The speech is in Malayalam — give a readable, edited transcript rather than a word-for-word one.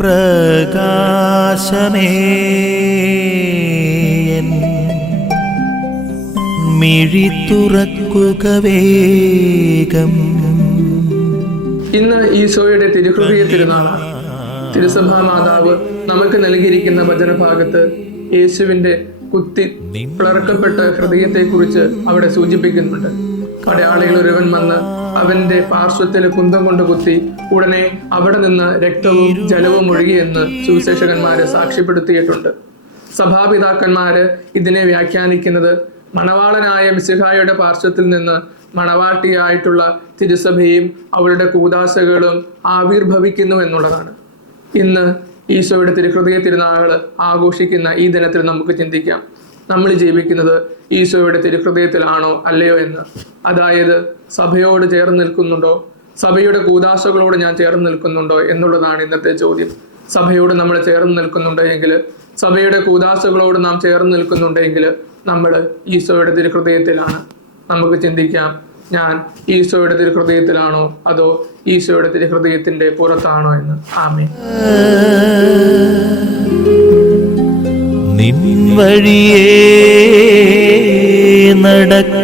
പ്രകാശമേ മിഴി തുറക്കുക വേഗം. ഇന്ന് ഈശോയുടെ തിരുഹൃദയ തിരുനാളാണ്. തിരുസഭാ മാതാവ് നമുക്ക് നൽകിയിരിക്കുന്ന വചനഭാഗത്ത് യേശുവിന്റെ കുത്തി പിളർക്കപ്പെട്ട ഹൃദയത്തെക്കുറിച്ച് അവിടെ സൂചിപ്പിക്കുന്നുണ്ട്. പടയാളികൾ ഒരുവൻ വന്ന് അവന്റെ പാർശ്വത്തിൽ കുന്തം കൊണ്ട് കുത്തി, ഉടനെ അവിടെ നിന്ന് രക്തവും ജലവും ഒഴുകിയെന്ന് സുവിശേഷകന്മാര് സാക്ഷ്യപ്പെടുത്തിയിട്ടുണ്ട്. സഭാപിതാക്കന്മാര് ഇതിനെ വ്യാഖ്യാനിക്കുന്നത് മണവാളനായ മിശിഹായുടെ പാർശ്വത്തിൽ നിന്ന് മണവാട്ടിയായിട്ടുള്ള തിരുസഭയും അവളുടെ കൂദാശകളും ആവിർഭവിക്കുന്നു എന്നുള്ളതാണ്. ഇന്ന് ഈശോയുടെ തിരുഹൃദയ തിരുനാൾ ആഘോഷിക്കുന്ന ഈ ദിനത്തിൽ നമുക്ക് ചിന്തിക്കാം, നമ്മൾ ജീവിക്കുന്നത് ഈശോയുടെ തിരുഹൃദയത്തിലാണോ അല്ലയോ എന്ന്. അതായത് സഭയോട് ചേർന്ന് നിൽക്കുന്നുണ്ടോ, സഭയുടെ കൂദാശകളോട് ഞാൻ ചേർന്ന് നിൽക്കുന്നുണ്ടോ എന്നുള്ളതാണ് ഇന്നത്തെ ചോദ്യം. സഭയോട് നമ്മൾ ചേർന്ന് നിൽക്കുന്നുണ്ടെങ്കിൽ, സഭയുടെ കൂദാശകളോട് നാം ചേർന്ന് നിൽക്കുന്നുണ്ടെങ്കിൽ നമ്മൾ ഈശോയുടെ തിരുഹൃദയത്തിലാണ്. നമുക്ക് ചിന്തിക്കാം, ഞാൻ ഈശോയുടെ തിരുഹൃദയത്തിലാണോ അതോ ഈശോയുടെ തിരുഹൃദയത്തിന്റെ പുറത്താണോ എന്ന്. ആമേൻ. നിൻ വഴിയേ നടക്ക